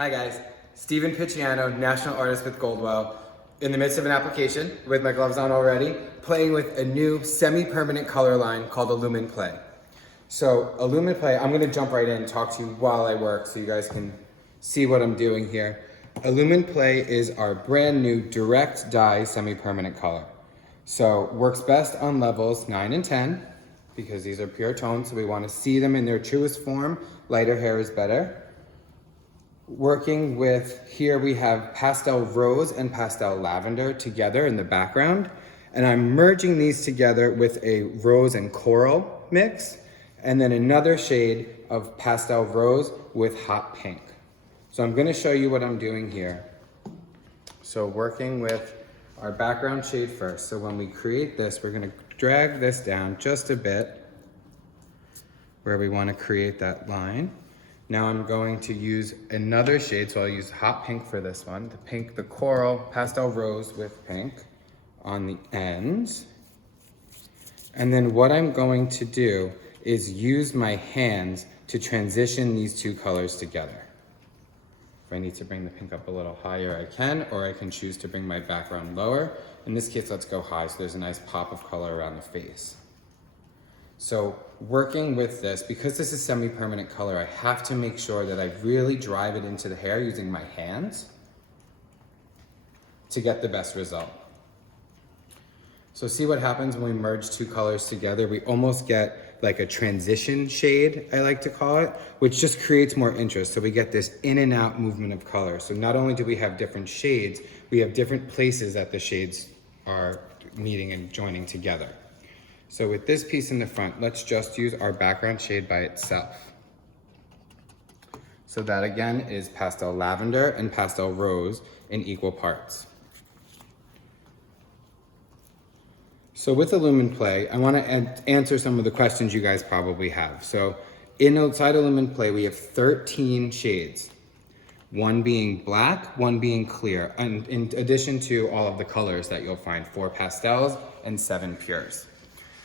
Hi guys, Stephen Picciano, national artist with Goldwell, in the midst of an application with my gloves on already, playing with a new semi-permanent color line called Elumen Play. So Elumen Play, I'm gonna jump right in and talk to you while I work so you guys can see what I'm doing here. Elumen Play is our brand new direct dye semi-permanent color. So works best on levels 9 and 10 because these are pure tones, so we wanna see them in their truest form. Lighter hair is better. Working with, here we have pastel rose and pastel lavender together in the background. And I'm merging these together with a rose and coral mix, and then another shade of pastel rose with hot pink. So I'm gonna show you what I'm doing here. So working with our background shade first. So when we create this, we're gonna drag this down just a bit where we wanna create that line. Now I'm going to use another shade, so I'll use hot pink for this one. The pink, the coral, pastel rose with pink on the ends. And then what I'm going to do is use my hands to transition these two colors together. If I need to bring the pink up a little higher, I can, or I can choose to bring my background lower. In this case, let's go high, so there's a nice pop of color around the face. So working with this, because this is semi-permanent color, I have to make sure that I really drive it into the hair using my hands to get the best result. So see what happens when we merge two colors together? We almost get like a transition shade, I like to call it, which just creates more interest. So we get this in and out movement of color. So not only do we have different shades, we have different places that the shades are meeting and joining together. So with this piece in the front, let's just use our background shade by itself. So that again is pastel lavender and pastel rose in equal parts. So with Elumen Play, I want to answer some of the questions you guys probably have. So inside Elumen Play, we have 13 shades. One being black, one being clear, and in addition to all of the colors that you'll find, 4 pastels and 7 pures.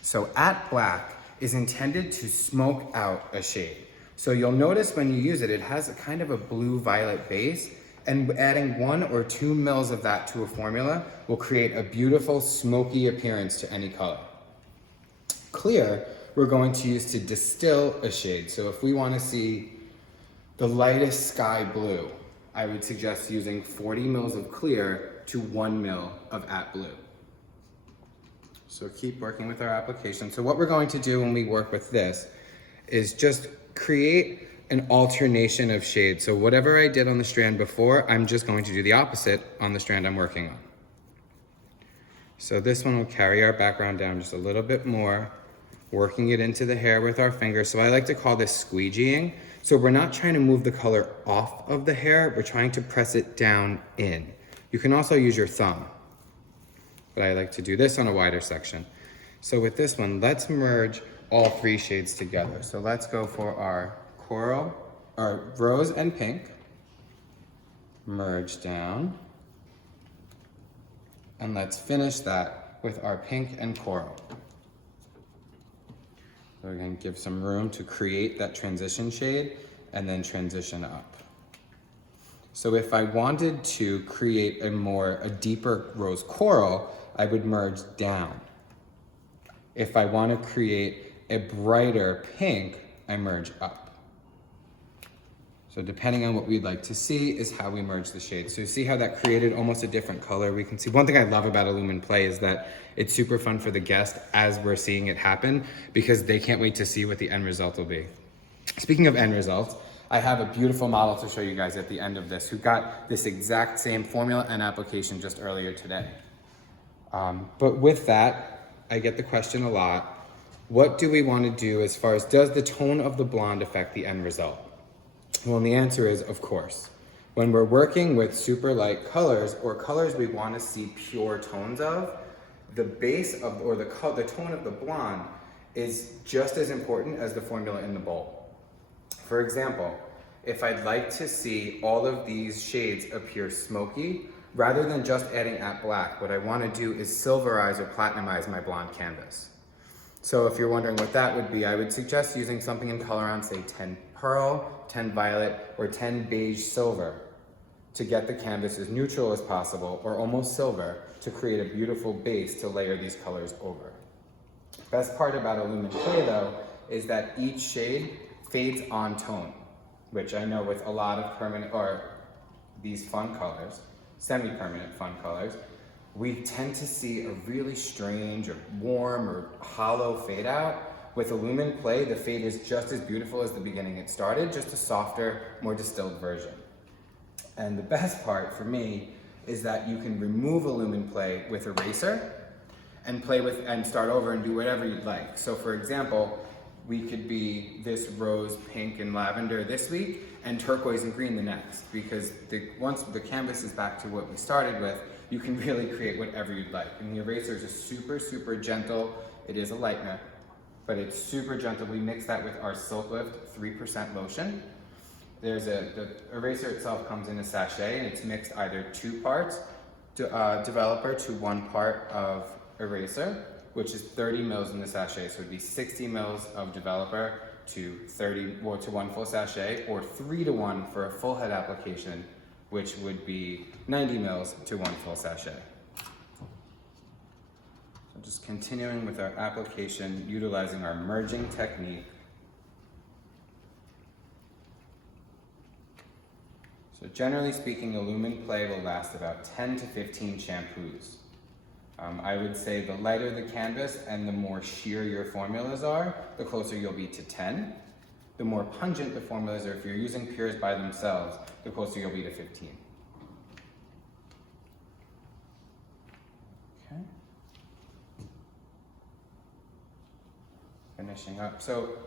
So at black is intended to smoke out a shade. So you'll notice when you use it, it has a kind of a blue-violet base, and adding 1 or 2 mils of that to a formula will create a beautiful smoky appearance to any color. Clear, we're going to use to distill a shade. So if we want to see the lightest sky blue, I would suggest using 40 mils of clear to 1 mil of at blue. So keep working with our application. So what we're going to do when we work with this is just create an alternation of shades. So whatever I did on the strand before, I'm just going to do the opposite on the strand I'm working on. So this one will carry our background down just a little bit more, working it into the hair with our fingers. So I like to call this squeegeeing. So we're not trying to move the color off of the hair, we're trying to press it down in. You can also use your thumb, but I like to do this on a wider section. So with this one, let's merge all 3 shades together. So let's go for our coral, our rose and pink, merge down, and let's finish that with our pink and coral. We're going to give some room to create that transition shade and then transition up. So if I wanted to create a deeper rose coral, I would merge down. If I want to create a brighter pink, I merge up. So depending on what we'd like to see is how we merge the shades. So you see how that created almost a different color. We can see, one thing I love about Elumen Play is that it's super fun for the guest as we're seeing it happen because they can't wait to see what the end result will be. Speaking of end results, I have a beautiful model to show you guys at the end of this who got this exact same formula and application just earlier today. But with that, I get the question a lot. What do we want to do as far as does the tone of the blonde affect the end result? Well, and the answer is, of course. When we're working with super light colors or colors we want to see pure tones of, the base of, or the tone of the blonde is just as important as the formula in the bowl. For example, if I'd like to see all of these shades appear smoky, rather than just adding at black, what I want to do is silverize or platinumize my blonde canvas. So if you're wondering what that would be, I would suggest using something in color on, say, 10 pearl, 10 violet, or 10 beige silver to get the canvas as neutral as possible, or almost silver, to create a beautiful base to layer these colors over. Best part about Elumen clay though is that each shade fades on tone, which I know with a lot of permanent, or these fun colors, semi-permanent fun colors, we tend to see a really strange or warm or hollow fade out. With Elumen clay, the fade is just as beautiful as the beginning it started, just a softer, more distilled version. And the best part for me is that you can remove Elumen clay with eraser and play with and start over and do whatever you'd like. So for example, we could be this rose, pink, and lavender this week, and turquoise and green the next, because once the canvas is back to what we started with, you can really create whatever you'd like. And the eraser is just super, super gentle. It is a lightener, but it's super gentle. We mix that with our Silk Lift 3% lotion. The eraser itself comes in a sachet, and it's mixed either 2 parts developer to 1 part of eraser, which is 30 mils in the sachet. So it'd be 60 mils of developer to 1 full sachet, or 3 to 1 for a full head application, which would be 90 mils to 1 full sachet. So just continuing with our application, utilizing our merging technique. So generally speaking, Elumen clay will last about 10 to 15 shampoos. I would say the lighter the canvas and the more sheer your formulas are, the closer you'll be to 10. The more pungent the formulas are, if you're using pures by themselves, the closer you'll be to 15. Okay. Finishing up. So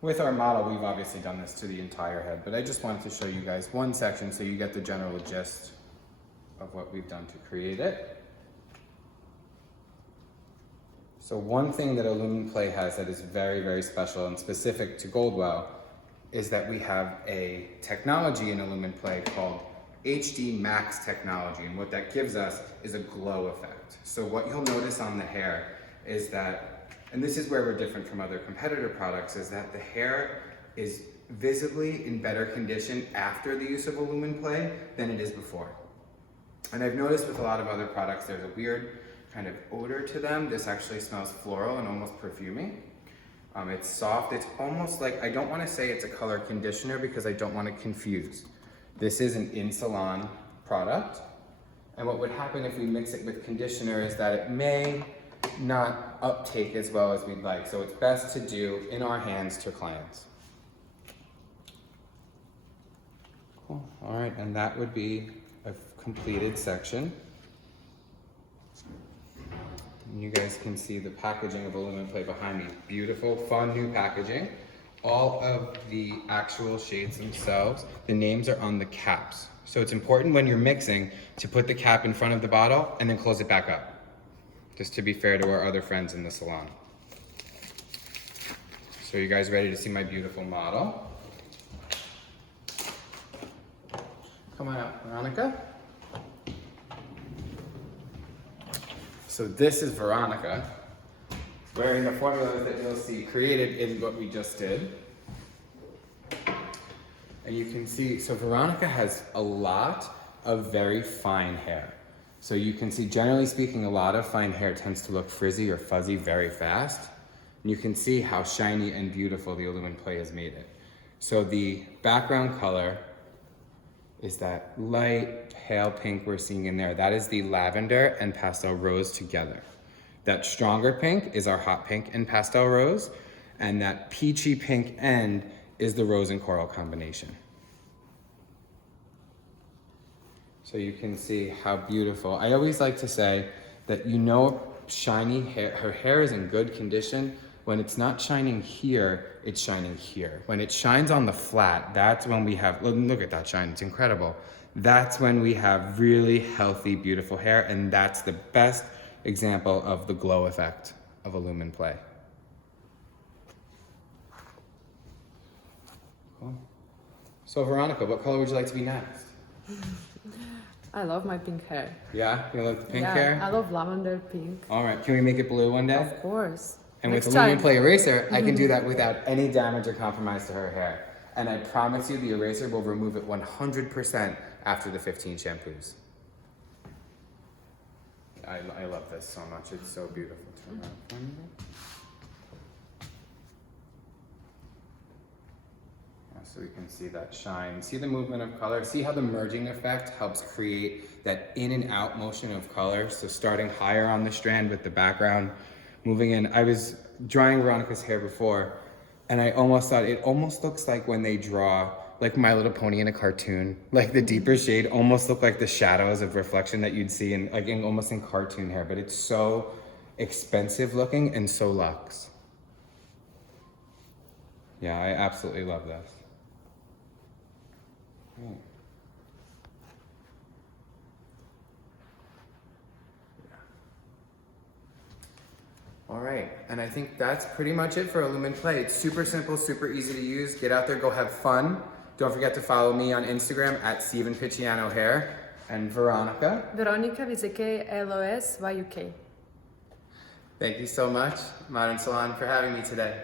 with our model, we've obviously done this to the entire head, but I just wanted to show you guys one section so you get the general gist of what we've done to create it. So one thing that Elumen clay has that is very, very special and specific to Goldwell is that we have a technology in Elumen clay called HD Max technology, and what that gives us is a glow effect. So what you'll notice on the hair is that, and this is where we're different from other competitor products, is that the hair is visibly in better condition after the use of Elumen clay than it is before. And I've noticed with a lot of other products there's a weird kind of odor to them. This actually smells floral and almost perfumey. It's soft. It's almost like, I don't want to say it's a color conditioner because I don't want to confuse. This is an in-salon product. And what would happen if we mix it with conditioner is that it may not uptake as well as we'd like. So it's best to do in our hands to clients. Cool. All right, and that would be a completed section. And you guys can see the packaging of Elumen clay behind me. Beautiful, fun new packaging. All of the actual shades themselves, the names are on the caps. So it's important when you're mixing to put the cap in front of the bottle and then close it back up, just to be fair to our other friends in the salon. So you guys ready to see my beautiful model? Come on out, Veronica. So this is Veronica, wearing the formula that you'll see created in what we just did. And you can see, so Veronica has a lot of very fine hair. So you can see, generally speaking, a lot of fine hair tends to look frizzy or fuzzy very fast. And you can see how shiny and beautiful the Elumen clay has made it. So the background color is that light pale pink we're seeing in there. That is the lavender and pastel rose together. That stronger pink is our hot pink and pastel rose, and that peachy pink end is the rose and coral combination. So you can see how beautiful. I always like to say that, you know, shiny hair, her hair is in good condition. When it's not shining here, it's shining here. When it shines on the flat, that's when we have, look at that shine, it's incredible. That's when we have really healthy, beautiful hair, and that's the best example of the glow effect of Elumen clay. Cool. So Veronica, what color would you like to be next? I love my pink hair. Yeah, you like the pink hair? I love lavender pink. All right, can we make it blue one day? Of course. And Next with the Lumen time. Play eraser, I can do that without any damage or compromise to her hair. And I promise you the eraser will remove it 100% after the 15 shampoos. I love this so much. It's so beautiful. Turn around for me. So we can see that shine. See the movement of color? See how the merging effect helps create that in and out motion of color? So starting higher on the strand with the background, moving in. I was drawing Veronica's hair before, and I almost thought it almost looks like when they draw like My Little Pony in a cartoon. Like the deeper shade almost look like the shadows of reflection that you'd see in like almost in cartoon hair, but it's so expensive looking and so luxe. Yeah, I absolutely love this. All right, and I think that's pretty much it for Elumen Play. It's super simple, super easy to use. Get out there, go have fun. Don't forget to follow me on Instagram at Steven Picciano Hair and Veronica. Veronica VZK LOS YUK. Thank you so much, Modern Salon, for having me today.